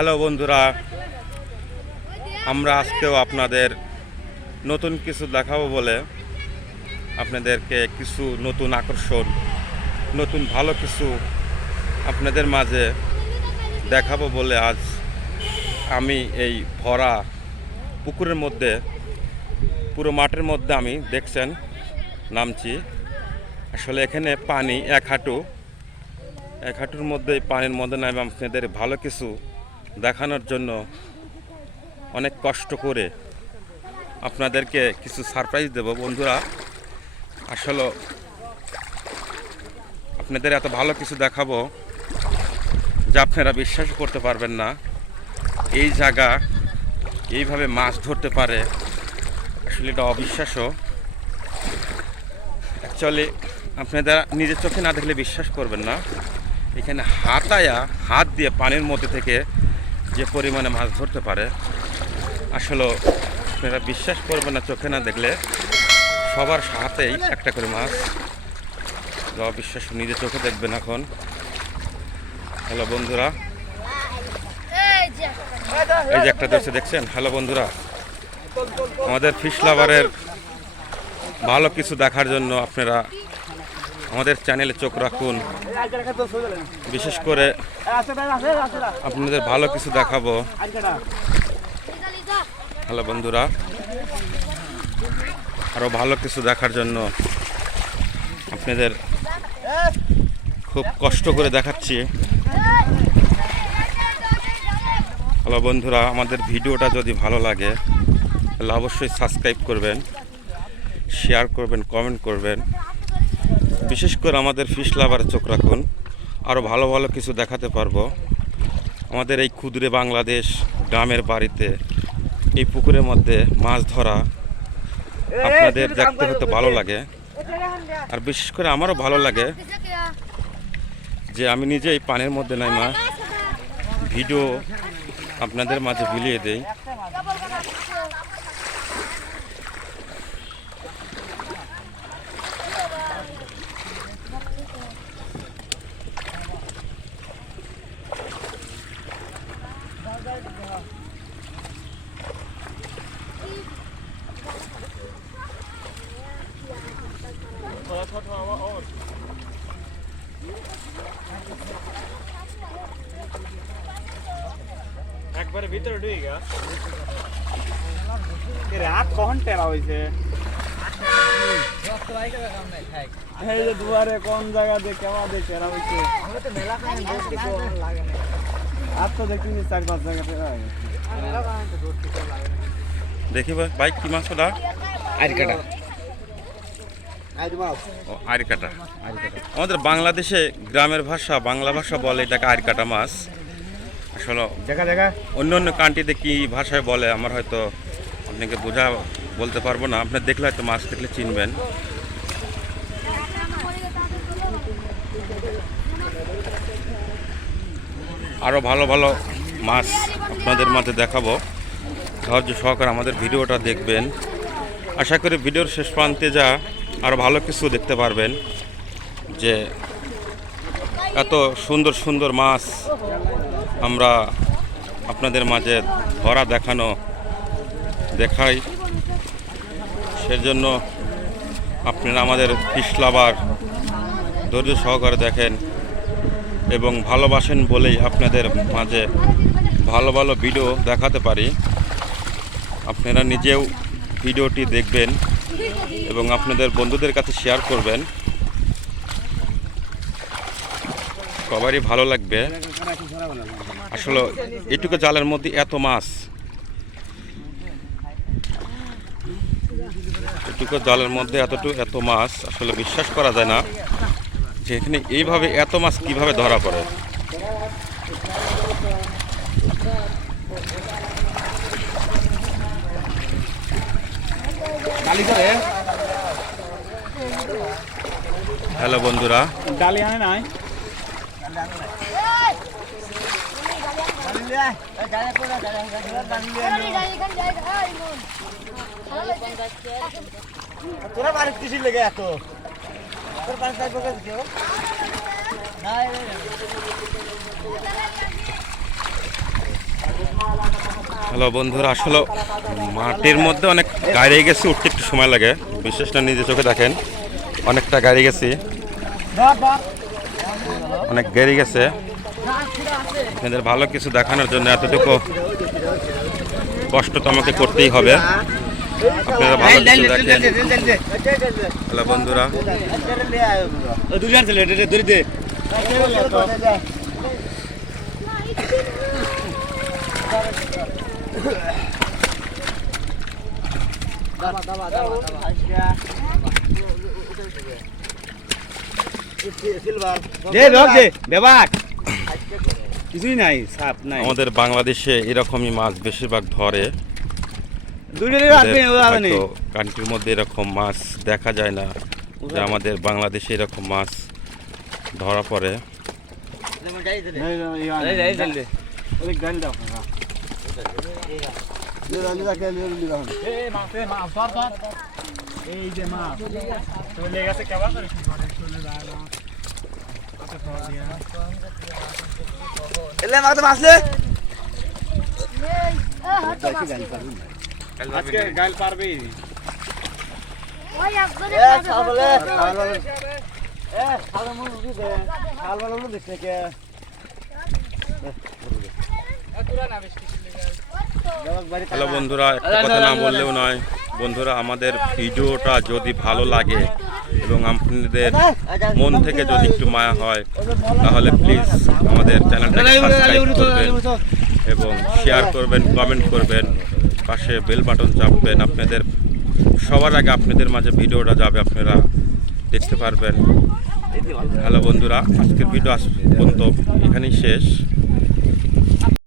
Hello বন্ধুরা, আমরা আজকেও আপনাদের নতুন কিছু দেখাবো বলে আপনাদেরকে কিছু নতুন আকর্ষণ, নতুন ভালো কিছু আপনাদের মাঝে দেখাবো বলে আজ আমি এই ভরা পুকুরের মধ্যে, পুরো মাঠের মধ্যে আমি দেখছেন নামছি। আসলে এখানে পানি এক হাঁটুর মধ্যে, পানির মধ্যে নামে আপনাদের ভালো কিছু দেখানোর জন্য অনেক কষ্ট করে আপনাদেরকে কিছু সারপ্রাইজ দেব বন্ধুরা। আসলে আপনাদের এত ভালো কিছু দেখাবো যা আপনারা বিশ্বাস করতে পারবেন না। এই জায়গা এইভাবে মাছ ধরতে পারে, আসলে এটা অবিশ্বাস্য। অ্যাকচুয়ালি আপনারা নিজের চোখে না দেখলে বিশ্বাস করবেন না। এখানে হাত দিয়ে পানির মধ্যে থেকে যে পরিমাণে মাছ ধরতে পারে, আসলে আপনারা বিশ্বাস করবেন না চোখে না দেখলে। সবার হাতেই একটা করে মাছ, অবিশ্বাস্য, নিজের চোখে দেখবেন এখন। হ্যালো বন্ধুরা, এই যে একটা দৃশ্য দেখছেন। হ্যালো বন্ধুরা, আমাদের ফিশ লাভারের ভালো কিছু দেখার জন্য আপনারা আমাদের চ্যানেলে চোখ রাখুন। বিশেষ করে আপনাদের ভালো কিছু দেখাবো। হ্যালো বন্ধুরা, আরও ভালো কিছু দেখার জন্য আপনাদের খুব কষ্ট করে দেখাচ্ছি। হ্যালো বন্ধুরা, আমাদের ভিডিওটা যদি ভালো লাগে তাহলে অবশ্যই সাবস্ক্রাইব করবেন, শেয়ার করবেন, কমেন্ট করবেন। বিশেষ করে আমাদের ফিশ লাভারে চোখ রাখুন, আরও ভালো ভালো কিছু দেখাতে পারবো। আমাদের এই ক্ষুদ্রে বাংলাদেশ গ্রামের বাড়িতে এই পুকুরের মধ্যে মাছ ধরা আপনাদের দেখতে হতে ভালো লাগে। আর বিশেষ করে আমারও ভালো লাগে যে আমি নিজে এই পানির মধ্যে নাইমা ভিডিও আপনাদের মাঝে বিলিয়ে দেই। একবারে ভিতরে ঢুকে গা রাত কখন টেরা হইছে। এই যে দুয়ারে কোন জায়গা দিয়ে কেমন দিয়ে টেরা হইছে। আমরা তো মেলা খাই বসতে তো লাগে না। আর তো দেখি 4-5 জায়গা টেরা হইছে। মেলা খাই তো দূর থেকে লাগে না। দেখি ভাই কি মাছ ওটা? আইরকাটা। আইরকাটা। আমাদের বাংলাদেশে গ্রামের ভাষা, বাংলা ভাষা বলে এটাকে আইরকাটা মাছ। আসলে অন্য অন্য কান্ট্রিতে কী ভাষায় বলে আমার হয়তো আপনাকে বলতে পারবো না। আপনার দেখলে হয়তো মাছ দেখলে চিনবেন। আরও ভালো ভালো মাছ আপনাদের মাঝে দেখাবো। ধৈর্য সহকারে আমাদের ভিডিওটা দেখবেন। আশা করি ভিডিওর শেষ প্রান্তে যা আরও ভালো কিছু দেখতে পারবেন, যে এত সুন্দর সুন্দর মাছ আমরা আপনাদের মাঝে ধরা দেখাই। সেজন্য আপনারা আমাদের ফিশ লাভার ধৈর্য সহকারে দেখেন এবং ভালোবাসেন বলেই আপনাদের মাঝে ভালো ভালো ভিডিও দেখাতে পারি। আপনারা নিজেও ভিডিওটি দেখবেন এবং আপনাদের বন্ধুদের কাছে শেয়ার করবেন, সবারই ভালো লাগবে। আসলে এটুকু জালের মধ্যে এত মাছ, এটুকু জালের মধ্যে এত মাছ আসলে বিশ্বাস করা যায় না যে এখানে এইভাবে এত মাছ কিভাবে ধরা পড়ে। হ্যালো বন্ধুরা, ডালি আনে নাই তোরা বাড়ির কৃষি লেগে এত তোর পাশে কেউ না হ্যালো বন্ধুরা, আসলে মাটির মধ্যে অনেক গাড়ি গেছে, উঠতে একটু সময় লাগে, বিশেষ না নিজে চোখে দেখেন অনেকটা গাড়ি গেছি, অনেক গাড়ি গেছে। আপনাদের ভালো কিছু দেখানোর জন্য এতটুকু কষ্ট তো আমাকে করতেই হবে। আপনারা ভালো কিছু দেখেন। হ্যালো বন্ধুরা, কিছুই নাই, সাপ নাই। আমাদের বাংলাদেশে এরকমই মাছ বেশিরভাগ ধরে, কান্ট্রির মধ্যে এরকম মাছ দেখা যায় না যে আমাদের বাংলাদেশে এরকম মাছ ধরা পড়ে। গাইল পারবি হ্যালো বন্ধুরা, একটা কথা না বললেও নয় বন্ধুরা, আমাদের ভিডিওটা যদি ভালো লাগে এবং আপনাদের মন থেকে যদি একটু মায়া হয় তাহলে প্লিজ আমাদের চ্যানেলটাকে সাবস্ক্রাইব করবেন এবং শেয়ার করবেন, কমেন্ট করবেন, পাশে বেল বাটন চাপবেন। আপনাদের সবার আগে আপনাদের মাঝে ভিডিওটা যাবে, আপনারা দেখতে পারবেন। হ্যালো বন্ধুরা, আজকের ভিডিও আজ পর্যন্ত এখানেই শেষ।